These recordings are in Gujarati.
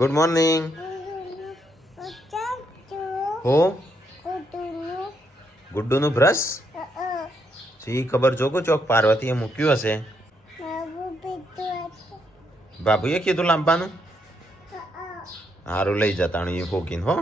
Good morning. હો ગુડ્ડુનું બ્રશ જી ખબર જોગો ચોક પાર્વતીએ મૂક્યું હશે. બાબુએ કીધું લાંબાનું હારું લઈ જતાનું એ ફોકીને હો.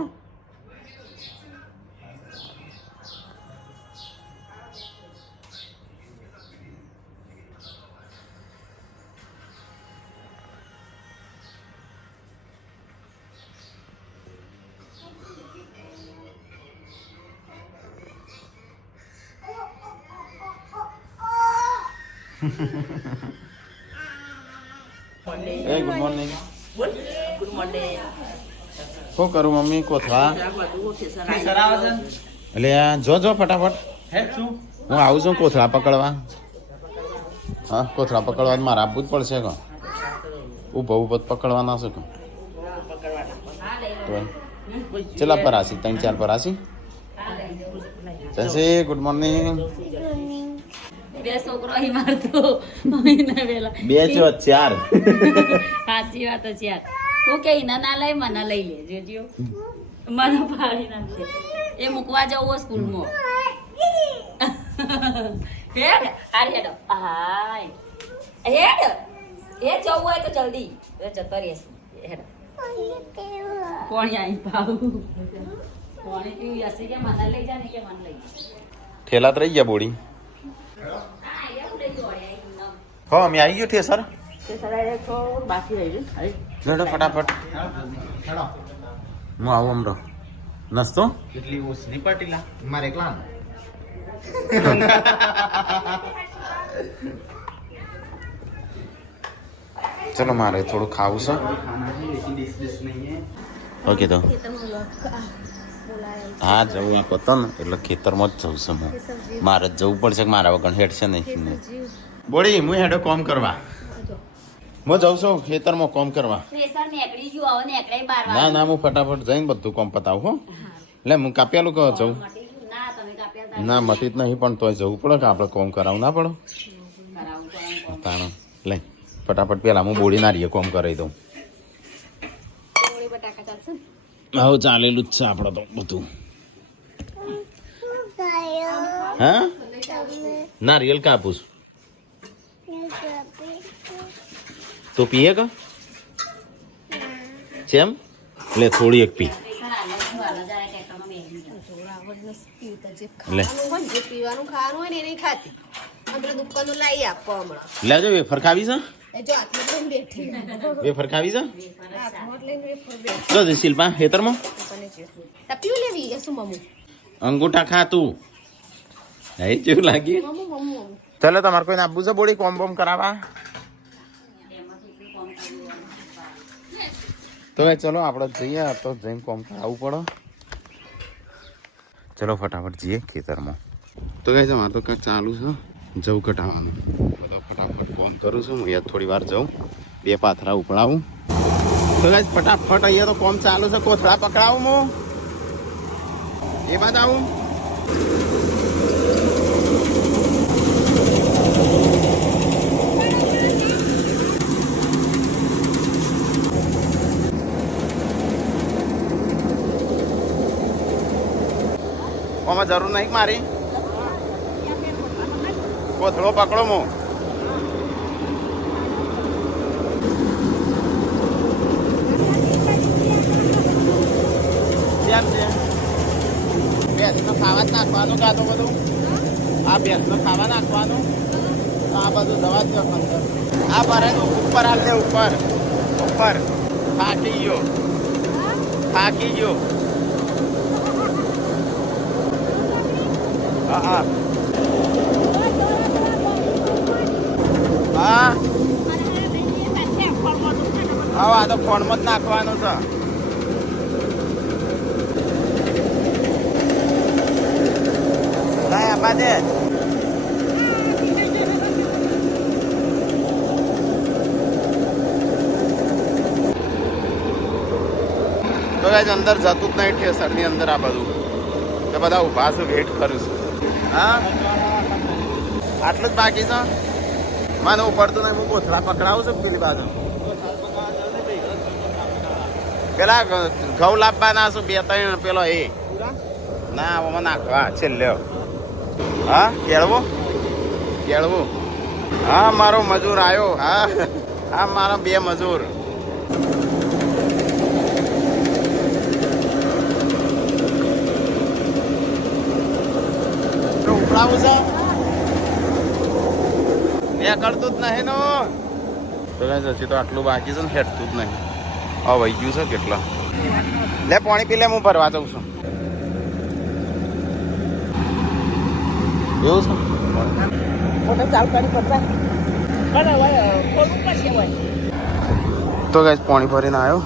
એ ગુડ મોર્નિંગ. Good morning. શું કરું મમ્મી કોથળા એટલે જો જો ફટાફટ હું આવું છું કોથળા પકડવા. હા કોથળા પકડવા મારે આપવું જ પડશે કે ઉભો ઉભો પકડવાના છે કે તો ચલા પરાસી 3-4 પરાસી જશે. Good morning. બે છોકરો અહીં મારતો મહિના વેલા 2 4 સાચી વાત છે યાર. હું કે ના ના લઈ મને લઈ લેજો જો મને પાડી નાખશે. એ મૂકવા જવું સ્કૂલમાં હેડ આર હેડ હાય હેડ એ જવું હોય તો જલ્દી જતો રહેશે. હેડ કોણ આવી પાઉ કોણે પીવું હશે કે મને લઈ જા ને કે મને લઈ જા. ઠેલા રહી ગયા બોડી. હો અમે આવી ગયો ઠે સર બાકી રહી જડો ફટાફટ હું આવું અમરો નસતો એટલી ઓછની પાટીલા મારે એકલા ચલો મારે થોડું ખાવું છે. ઓકે તો હા જવું એક હતો ને એટલે ખેતરમાં જ જવું છે. હું મારે જ જવું પડશે કે મારા વગર હેડ છે નહીં. બોડી હું હેડો કોમ કરવા હું જાઉં છું ખેતરમાં કોમ કરવા. ના ના હું ફટાફટ જઈને બધું કોમ પતાવું હો. એટલે હું કાપ્યાલું કહો જવું ના મતી જ નહીં પણ તોય જવું પડે કે આપણે કોમ કરાવું ના પડે તાણ લે ફટાફટ પેલા હું બોડી ના રહીએ કોમ કરાવી દઉં. હવે ચાલેલું જ છે આપણે તો બધું. હા નારિયેલ કાપું તો પીએ કે ચેમ લે થોડી એક પી લે પીવાનું ખાવાનું હોય ને એને ખાતી આપણે દુકાનો લાવી આપો હમણાં. લેજો વેફર ખાવી છે એ જો હાથમાં લઈને બેઠી વેફર ખાવી છે હાથમાં લઈને વેફર બેઠી જો દે શિલ્પા હેતરમાં ટપ્યું લેવી શું મમ્મુ અંગૂઠા ખા તું એ કેવું લાગ્યું. મમ્મુ મમ્મુ ચાલો તમારે કોઈને આપવું છે બોડી કોમ બોમ કરાવવા તો ચલો આપણે જઈએ તો જઈને કોમ કરાવવું પડે. ચલો ફટાફટ જઈએ ખેતરમાં. તો કહે છે મારે તો કાંઈક ચાલુ છે જવું કટાવવાનું બધો ફટાફટ કોમ કરું છું. અહીંયા થોડી વાર જાઉં 2 પાથરા ઉપડાવું. તો કહે ફટાફટ અહીંયા તો કોમ ચાલુ છે. કોથળા પકડાવું હું એ બાદ આવું. આમાં જરૂર નહીં મારી કોથળો પકડો મો કેમ છે ભેંસનો ખાવા જ નાખવાનું કાં તો બધું આ ભેંસનો ખાવા નાખવાનું તો આ બધું દવા જ અંદર આ ભરે ઉપર હાલ દે ઉપર ઉપર થાકી ગયો હા હા આ તો ફોનમાં જ નાખવાનું છે. લાય આપા દે તો અંદર જતું જ નહીં ઠેસરની અંદર આ બધું તો બધા ઊભા છે વેઇટ કરું છું. હા આટલું જ બાકી છે મને ઉપડતું નહીં. હું કોથળા પકડાવું છું પેલી બાજુ પેલા ઘઉં લાવવાના શું 2-3 પેલો એ ના આમાં નાખવા છેલ્લે હા કેળવું હા મારો મજૂર આવ્યો હા મારા 2 મજૂર ઉપડાવું છે એ કરતું જ નહીં નો તો હજી તો આટલું બાકી છે ને હેઠતું જ નહીં વહી ગયું છે કેટલા લે પાણી પી લે હું ભરવા જાઉં છું એવું છે તો ગાઈસ પાણી ભરીને આવ્યો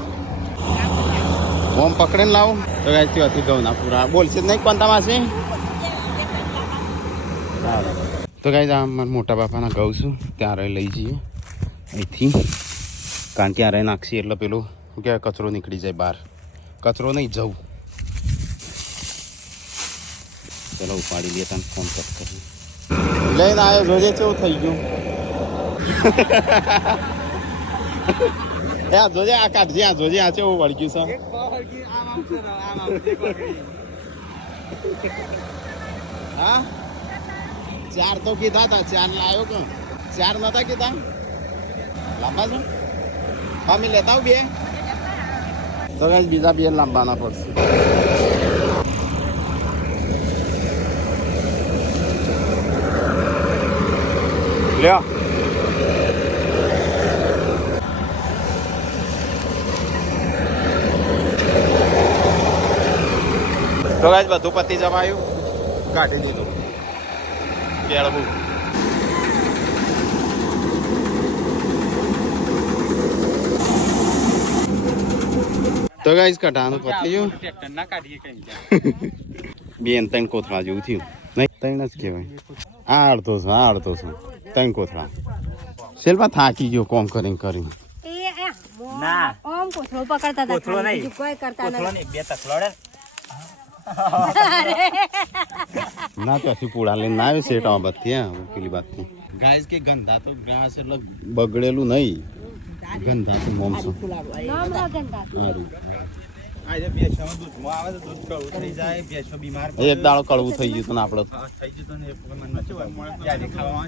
ઓમ પકડીને લાવું તો ગાઈસ ત્યાંથી ઘઉં ના પૂરા બોલશે જ નહીં કોણતા માસી તો ગાઈસ આ મારા મોટા બાપાના ઘઉં છું ત્યારે લઈ જઈએ અહીંથી કારણ કે ત્યારે નાખશી એટલે પેલું કે કચરો નીકળી જાય બહાર કચરો નહીં જવું ચલો ઉપાડી લઈએ તને ફોન કટ કરી લઈને આવ્યો જોજે કેવું થઈ ગયું જોજે આ કાઢજે આ જોજે આ કેવું વળગ્યું છે હા 4 તો કીધા હતા 4 લાવ્યો કે 4 નતા કીધા લાંબા છો હા મેં લેતા આવું 2 તો કઈ બીજા 2 લાંબાના પડશે લ્યો તો ગાઈસ બધું પતી જવાયું કાઢી દીધું કેળવું તો ગાઈસ કટાનું પતી ગયું ટ્રેક્ટર ના કાઢીએ કઈ 2-3 કોથળા જેવું થયું નહીં 3 જ કહેવાય આ અડધો છે 3 કોથળા શેલપા થાકી ગયો કોમ કરીને ના ઓમ કોથળો પકડતા હતા કોથળો નહીં કોઈ કરતા કોથળો નહીં 2 તકલોડે ના તો હસી પૂડા લઈને ના આવે સેટ આ બાદ ત્યાં પેલી બાદથી ગાઈસ કે ગંધા તો ઘાસ એટલે બગડેલું નહીં ગંધા તો મોમસો આજે બેસવામાં દૂધમાં આવે તો દૂધ કડવું થઈ જાય બેસો બીમાર એક દાડો કડવું થઈ ગયું તો આપણે થઈ જતું ને મન ત્યારે ખાવા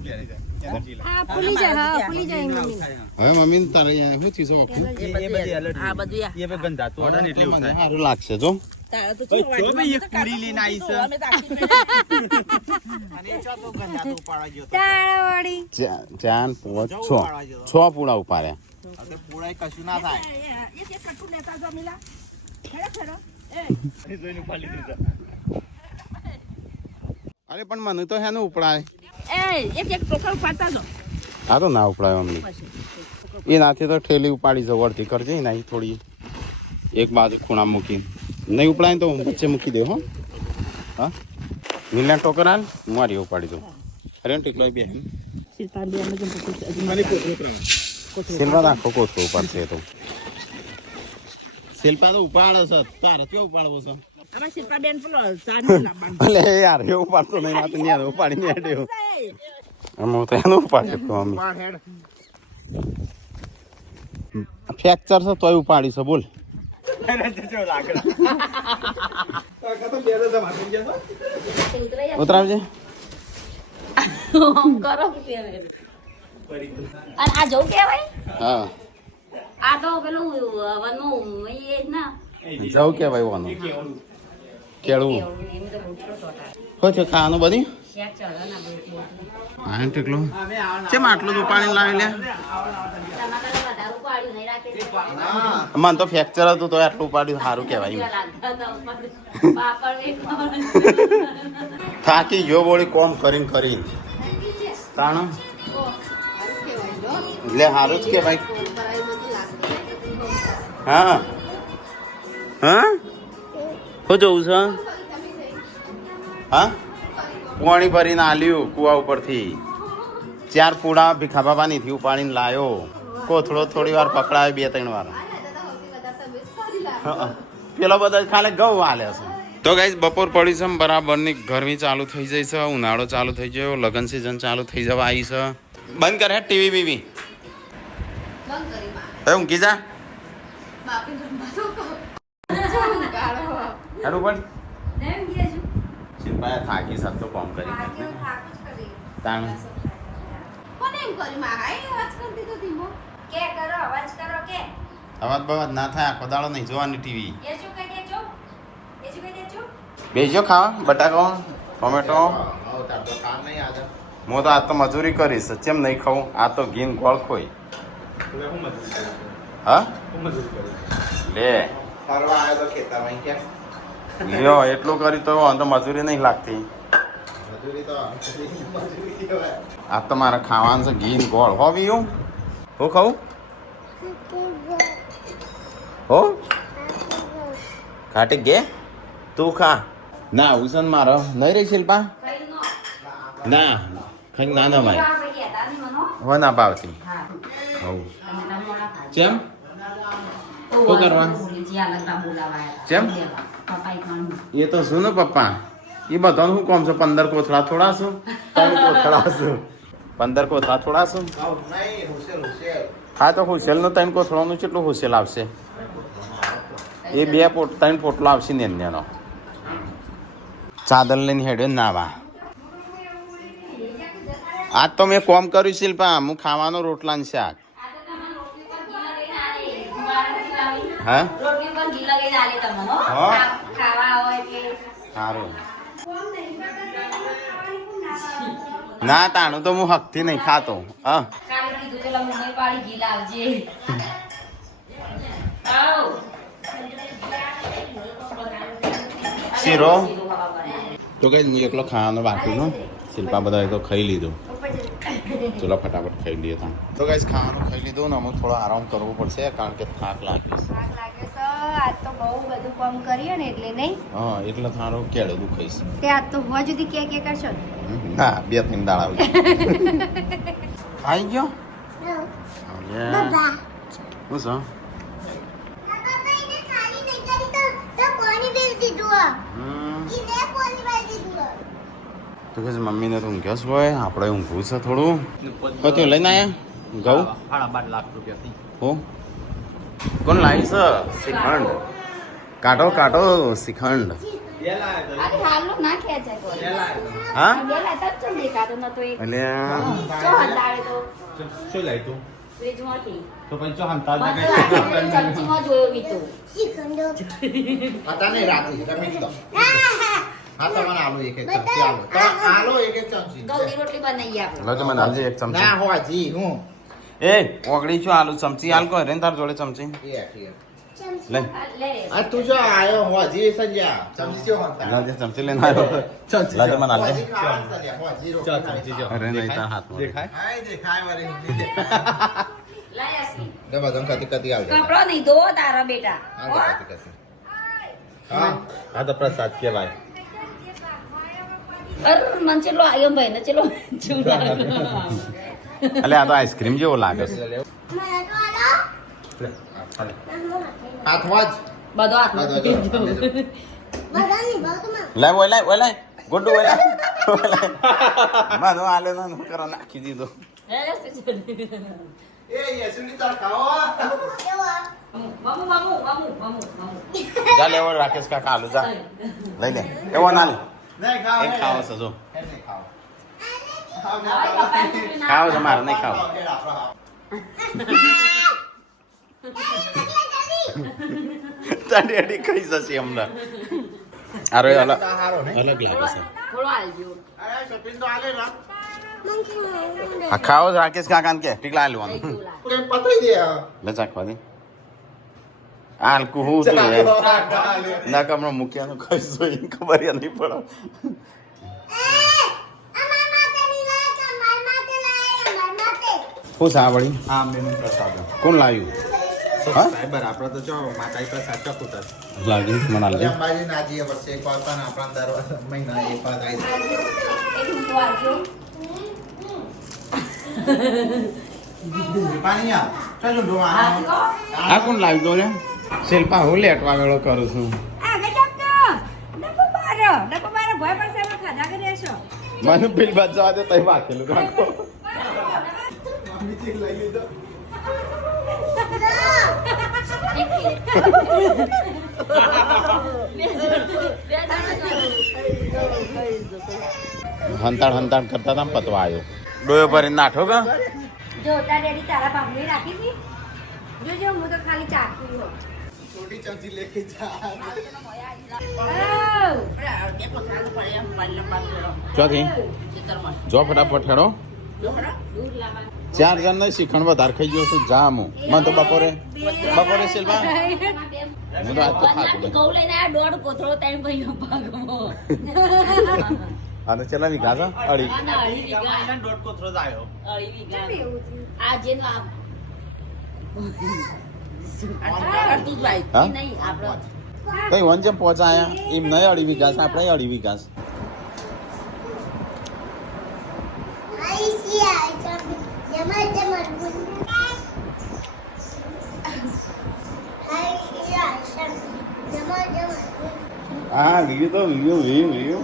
ફૂલી જાય મમ્મી હવે મમ્મી ને તારે શું ચીજો એ બધી એલર્જી એ બે ગંધા તો અડન એટલે એવું થાય સારું લાગશે જો ભાઈ એક પૂરી લઈને આવી છે અને ચા તો ગંધા તો ઉપાડા ગયો તાળવાડી 4 5 6 પૂડા ઉપાડ્યા હવે પૂળાય કશું ના થાય અરે પણ મને તો હેનું ઉપડાય એક ટોકર ઉપાડતા જો હા તો ના ઉપડાય અમને એ નાથી તો ઠેલી ઉપાડી જવડતી કરજે ને થોડી એક બાજુ ખૂણા મૂકી નહીં ઉપડાય તો વચ્ચે મૂકી દે હો હા મિલના ટોકર હાલ મારી ઉપાડી દઉં અરે ટીકલો બે શિલ્પા નાખો કોથળો ઉપાડશે તો શિલ્પા તો ઉપાડે છે તારે કેવું ઉપાડવો છે અમાર શિલ્પા બેન પેલો અલે યાર એ ઉપાડતો નહીં વાત નહીં ઉપાડી નહીં હેડ્યો હું તો એનું ઉપાડી શકતો મમ્મી ફ્રેક્ચર છે તોય ઉપાડી છે બોલ ઉતરાવજે કરો અને આ જવું કેવાય હા આ તો પેલું વનનું એ જ ના જવું કે ભાઈ વાનું કેળવું હો છે ખાવાનું બધી હા ટીકલું કેમ આટલું જ ઉપાડીને લાવી લે મને તો ફ્રેક્ચર હતું તો આટલું ઉપાડ્યું સારું કહેવાય થાકી ગયો બોળી કોમ કરીને તાણ એટલે સારું જ કહેવાય હા હા શું જવું છે હા પાણી ભરીને આલ્યું કુવા ઉપરથી 4 પૂડા ભીખા બાબાનીથી ઉપાડીને લાવ્યો કોથળો થોડી વાર પકડાયો 2-3 વાર પેલો બધા ખાલી ઘઉં હાલે છે તો ગાઈસ બપોર પડી છે બરાબરની ગરમી ચાલુ થઈ જાય છે ઉનાળો ચાલુ થઈ ગયો લગ્ન સિઝન ચાલુ થઈ જવા આવી છે બંધ કરે ટીવી બીવી ઊંઘી જા હેડું પણ શિલ્પા થાકી સર તો કોમ કરી તાણ કોને એમ કરી માં હાય અવાજ કરતી તો ધીમો કે કરો અવાજ કરો કે અવાજ બવાજ ના થાય આખો દાડો નહીં જોવાની ટીવી એ શું કહી દેજો એ શું કહી દેજો બેસજો ખાવા બટાકો ટોમેટો હું તો આજ તો મજૂરી કરીશ ચેમ નહીં ખાવું આ તો ઘીન ગોળ ખોઈ હા લે ફરવા આવ્યો તો ખેતરમાં કેમ લ્યો એટલું કરી તો આમ તો મજૂરી નહીં લાગતી મજૂરી તો મજૂરી કહેવાય. આ તો મારે ખાવાનું છે ઘીન ગોળ હોવી હું ખાવું હો ખાટી ગે તું ખા ના ઉસન મારો નહીં રહી શિલ્પા ના ખાઈ ના ના ભાઈ હો ના પાવતી હવ ચેમ શું કરવા ચેમ એ તો શું ને પપ્પા એ બધાનું શું કોમ છે 15 કોથળા થોડા છું 3 કોથળા છું 15 કોથળા થોડા છું નહીં હુસેલ હા તો હુસેલનો 3 કોથળાનું કેટલું હુસેલ આવશે એ 3 પોટલો આવશે ને એનો ચાદર લઈને હેડ્યો નાવા આજ તો મેં કોમ કર્યું શિલ્પા હું ખાવાનો રોટલા ને શાક હા રોટલી પર ઘી લગાવીને આલે તમને હો હા. ખાવા હોય કે સારું ના તાણું તો હું હકથી નહીં ખાતો હા કાલે કીધું પેલા મુંબઈ પાડી ઘી લાવજે આવ શીરો તો કઈ હું એકલો ખાવાનો બાકી નો શિલ્પા બધા તો ખાઈ લીધું ચલો ફટાફટ ખાઈ લઈએ તો કઈ ખાવાનું ખાઈ લીધું ને અમુક થોડો આરામ કરવો પડશે કારણ કે થાક લાગ્યો છે થાક લાગે છે આજ તો બહુ બધું કામ કર્યું ને એટલે નહીં હા એટલે થારો કેળો દુખાઈશ તે આજ તો હોવા સુધી કે કરશો ના 2-3 દાડા આવી આવી ગયો બાબા શું છે તો કે મમ્મીને તો ઊંઘ્યા હોય આપણે ઊંઘવું છે થોડું તો લઈને આયા ઘઉં 12.5 લાખ રૂપિયાથી હો કોણ લાવી છે શ્રીખંડ કાઢો શ્રીખંડ બે લાવ્યો અરે હાલો ના ખેંચાય કોઈ બે લાવ્યો હા બે લાતા જ દેખાતો નતો એક એટલે ચો હંતાડે તો શું લાવ્યું તું ફ્રીજમાંથી તો પણ જો હંતાલ મને તો લાગે ચમચીમાં જોયો બી તો હતા નહીં રાતે રમી દીધો હા તમને આલુ એક ચમચી આલો તો આલો એક ચમચી ગૌરી રોટલી બનાવીએ આપણે લો તો મને આજે એક ચમચી ના હોજી હું એ ઓગળી છું આલુ ચમચી આલ કો રેન તાર જોડે ચમચી લે લે આ તું જો આયો હોજી સંજ્યા ચમચી જો હંતા લાજે ચમચી લેને આવ્યો ચમચી લાજે મને આલજે હોજી ચમચી જો અરે નહીં તાર હાથમાં દેખાય હાય દેખાય વારી લાય અસલી દે બધન કતી કતી આવજે કપડો નહીં ધો તારા બેટા હા કતી કતી હા આ તો પ્રસાદ કેવાય અર મન ચલો આયો ભાઈ ને ચલો ચૂલા અલે આ તો આઈસ્ક્રીમ જેવો લાગે છે હાથ વાજ બધો હાથમાં લે ઓય ગુડ્ડુ ઓય માનો આલે ના કરો નાખી દીધો એ યસુની તાર ખાઓ મામુ જા લેવો રાકેશ કાકા આલુ જા લઈ લે એવો ના લે નહીં ખાઓ એક ખાવો છે જો નહીં ખાઓ ખાવો છે મારે નહીં ખાવો તારી અડી ખાઈ જશે હમણાં અરે અલગ હારો ને અલગ લાગે છે થોડો આલજો અરે શપિન તો આલે રા આ ખાવો છે રાકેશ કાકા ને કે ટીકલા આલવાનું કેમ પતાઈ દે લે ચાખવા દે આલકુ હું તું ના કમરો મૂક્યા તો ખાઈ જોઈ ખબર ય નહીં પડે શું સાંભળી હા મેનુ પ્રસાદ કોણ લાવ્યું હા સાહેબર આપણે તો જો માતા પ્રસાદ ચકુતર લાગ્યું મને આલજે અંબાજી નાજીએ વર્ષે એક વાર પણ આપણા દર મહિના એક વાર આવી એક ઊંધો આલજો પાણી આ ચાલો ડોવા આ કોણ લાવ્યું તો રે શિલ્પા હું લેટવા વેળો કરું છું મને બિલ બાદ જવા દે તઈ વાકેલું રાખો મમ્મી લઈ લીધો હંતાણ કરતા હતા પતવા આવ્યો ડોયો ભરીને નાઠો કે જો તાર ડેડી તારા બાપને રાખી હતી જોજો હું તો ખાલી ચાકુ હો छोटी चमची लेके जा ચોથી જો ફટાફટ હેડો 4 જણ નહીં શીખણ વધારે ખાઈ ગયો છું જા હું મને તો બપોરે શિલ્પા હું તો આજ તો ખાતું ઘઉં લઈને આ દોઢ કોથળો ત્રણ ભાઈઓ ભાગમાં અને ચલા વી ગાગા અડી આના અઢી વીઘા दौड़ को थ्रो जायो અઢી વીઘા આ જેનો આ અડધું જ ભાઈ હા? એ નહીં આપણો કઈ વંજે પહોંચાયા એમ નહીં અડી વીઘા છે આપણે અડી વીઘા છે હા ગયું તો વ્યૂ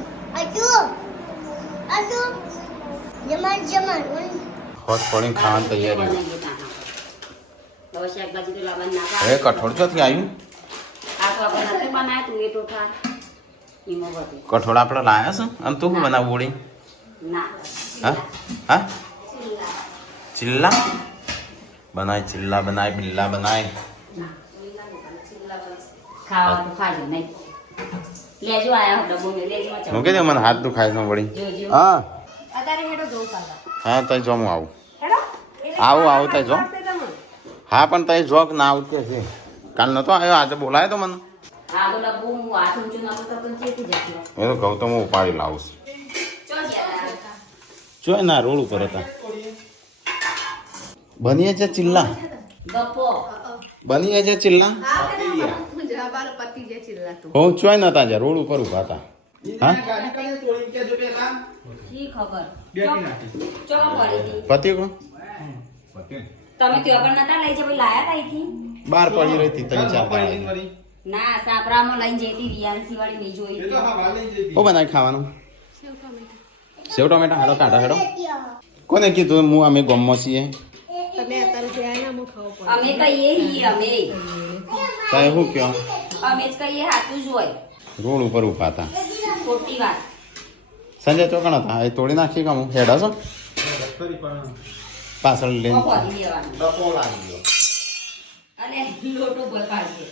હોટ પડીને ખાવાની તૈયારી હવે શાકભાજી તો લાવવાની ના હવે કઠોળ ચોથી આવ્યું આ તો આપણે નથી બનાવ્યા તું એ ટોઠા એમાં બધું કઠોળ આપણે લાયા છે અને તું શું બનાવું વળી ના હા હા ચિલ્લા બનાય બિલ્લા બનાય ખાવા તો ખાજો નહીં લેજો આયા હતો બોને લેજો હું કે મને હાથ દુખાય છે વળી જોજો હા અત્યારે હેડો જોઉં કાકા હા તઈ જો હું આવું હેડો આવું તઈ જો હા પણ તઈ જો કે ના આવું કે છે કાલ નતો આવ્યો આજે બોલાયો તો મને આ તો લબુ હું હાથ ઊંચું નાખું તો પણ ચેતી જતી એ તો કહું તો હું ઉપાડી લાવું ચો ગયા જો ના રોડ ઉપર હતા બનીએ છે ચિલ્લા ગપ્પો બનીએ છે ચિલ્લા જવાબાર પતિ જે ચિલ્લાતું હું ચોય નતા જ્યાં રોડ ઉપર ઉભા હતા હા गाड़ी कने तोड़ी के जो पेला શી ખબર બેટી નાખી ચો પડી હતી પતિ કો તમે ત્યાં પણ નતા લઈ જઈ લાયા તા અહીંથી બાર પડી રહી હતી ત્રણ ચાર पड़ी દાડા. वरी ના સાપરામાં લઈને જઈતી વીઆરસી વાળી નહીં જોઈ ये तो हवा ले जे શું બનાવી ખાવાનું સેવ ટમેટા હેડો કાઢો હેડો કોને કીધું હું અમે ગમમાં છીએ તમે અત્યારે ગયા ને હું ખાવ પડે અમે કહીએ હી અમે તારે શું કયો અમે જ કહીએ હાથું જ હોય રોડ ઉપર ઉભા હતા ખોટી વાત સંજય ચોકણ હતા એ તોડી નાખી કામ હેડા છો फरी पण પાછળ લઈને ખોટી દેવાનું डको लागी गयो અને લોટો બગાડશે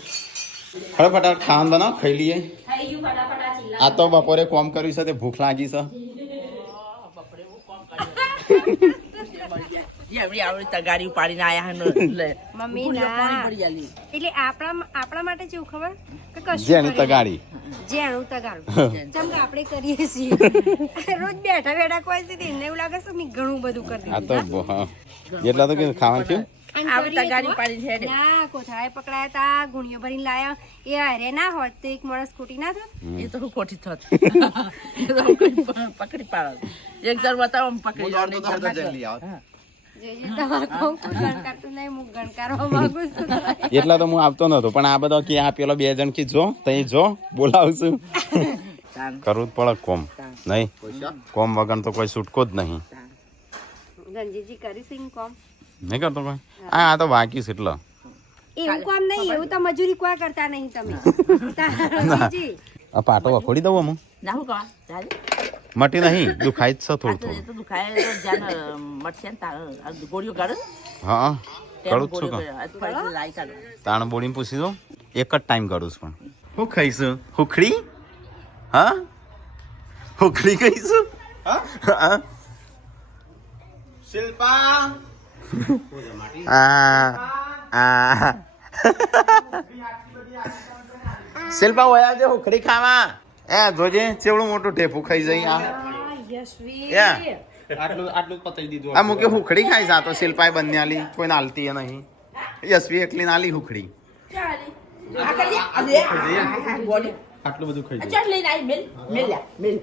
હવે ફટાફટ ખાવાનું બનાવ ખાઈ લઈએ થઈ ગયું ફટાફટ આ ચિલ્લા આ તો બપોરે કોમ કર્યું છે તે ભૂખ લાગી છે ગાડી ઉપાડીને આયા મમ્મી ના એટલે આપણા માટે કેવું ખબર કે કશું જેની કરે. તગાડી જેણું તગાડું જેમ કે આપણે કરીએ છીએ રોજ બેઠા બેઠા કોઈ છે એને એવું લાગે છે મેં ઘણું બધું કરી આ દીધું તો હા. એટલા તો કે ખાવાનું થયું અને આપણે કરીએ તગારી તો, પાડીને હેડે. ના કોથળાએ પકડાયા તા ગુણીઓ ભરીને લાયા એ હારે ના હોત તો એક માણસ ખોટી ના થાત એ તો હું ખોટી થત એ તો હું પકડી પાડો એક જણ બતાવો પકડી જાઓ ને એક જણ जल्दी आओ જોજે તમારે કહું કોઈ ગણકારતું નહીં હું ગણકારવા માંગુ છું એટલા તો હું આવતો નતો પણ આ બધો કે આ પેલો 2 જણ કી જો તઈ જો બોલાવશું કરવું જ પડે કોમ નહીં કોમ વગર તો કોઈ છૂટકો જ નહીં રંજીતજી કરી સિંગ કોમ નહીં કરતો કોઈ આ તો બાકી છે એટલે એવું કામ નહીં એવું તો મજૂરી કોઈ કરતા નહીં તમે રંજીતજી આ પાટો વખોડી દઉં હું ના હું કહા ચાલે મટી નહીં દુખાય જ છે આ થોડું તો એ થોડું તો દુખાય તો જ્યાં મટશે ને તાર ગોળીઓ કાઢો હા તેમ કરું જ છું ગોળીઓ આજ ફરીથી લાઈ કાઢો તાણ બોડીને પૂછી દો એક જ ટાઈમ કરું છું પણ હું ખાઈશું હુખડી હા હુખડી ખાઈશું હા शिल्पा આ શિલ્પા વયા જે હુખડી ખાવા એ જોજે ચેવડું મોટું ઠેપું ખાઈ જઈ આ એ આટલું આટલું પતાઈ દીધું આ મુકે હુખડી ખાઈ જા તો શિલ્પાએ બંને આલી કોઈ નાલતી એ નહીં યશવી એકલી નાલી હુખડી આ કરી આ ગોળી આટલું બધું ખાઈ ચાલ લઈને આવી મેલ મેલ લ્યા મેલ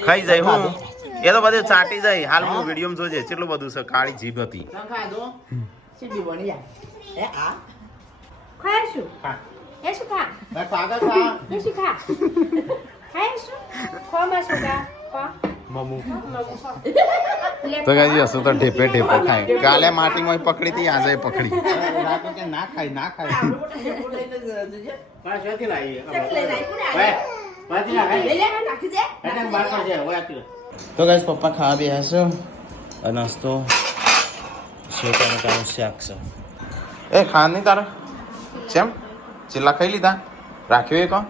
ખાઈ જાય હું એ તો બધું ચાટી જાય હાલ હું વિડીયો જોજે કેટલું બધું છે કાળી જીભ હતી ખાધો સીધી બની જાય એ આ ખાય શું એ શું ખા મેં પાગલ થા એ શું ખા ખાય શું ખોમાં શું ખા ખો મમ્મુ મમ્મી ખો તો કઈ હશું તો ઢેપે ઢેપો ખાય કાલે માટીમાં પકડી હતી આજે પકડી રાતો કે ના ખાય ના ખાય તો ગાઈસ પપ્પા ખાવા બેહ્યા છે અને નાસ્તો સેવ ટામેટાનું શાક છે એ ખા નહીં તારા કેમ ચીલા ખાઈ લીધા રાખ્યો એ કો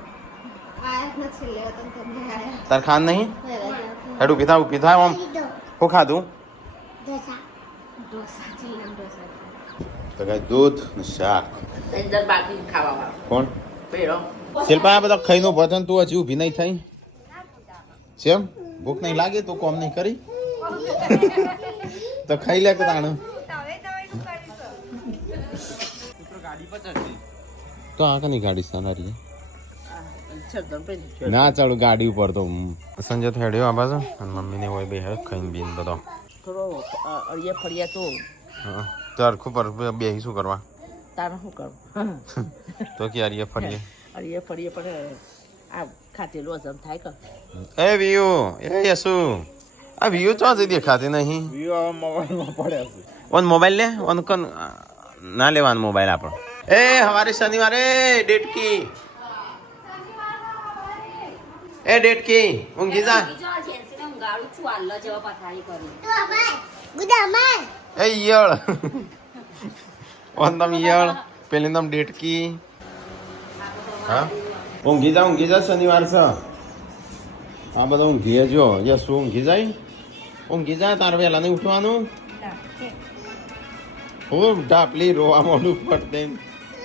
તાર ખાન નહીં હેડ ઊભી થા આમ શું ખાધું તો ગાઈસ દૂધ ને શાક અંદર બાકી ખાવા કોણ પેલો શિલ્પા આ બધા ખાઈને ઉભા થઈને તું હજી ઊભી નહીં થઈ કેમ ભૂખ નહીં લાગે તું કોમ નહીં કરી તો ખાઈ લે તાણું તો આ કની ગાડી સાનારી ના ચાલુ ગાડી ઉપર તો સંજય હેડ્યો આ બાજુ અને મમ્મીને હોય બે હેડ ખાઈને બીન બધો થોડો અળિયા ફળિયા તો હા તાર ખબર બે શું કરવા તારે શું કરું તો કે અરિયા ફરીએ અળિયા ફળિયા પણ આ ખાતેલું હજમ થાય કે એ વિયુ એ યસુ આ વિયુ ચો જ દેખાતી નહીં મોબાઈલમાં પડ્યા છે ઓન મોબાઈલ લે ઓન કોન ના લેવાનો મોબાઈલ આપણો એ હવારે શનિવારે ડેટકી એ ડેટકી ઊંઘી જા બીજો જેન્સીને ઊંઘાડું છું આલ્લો જેવા પથારી કરી એ ઈયળ ઓન તમ ઈયળ પેલી તમ ડેટકી હા ઊંઘી જા શનિવાર છે આ બધા ઊંઘી જો યસુ ઊંઘી જાય તાર વહેલા નહીં ઉઠવાનું હું ઢાપલી રોવા મોડું પડતે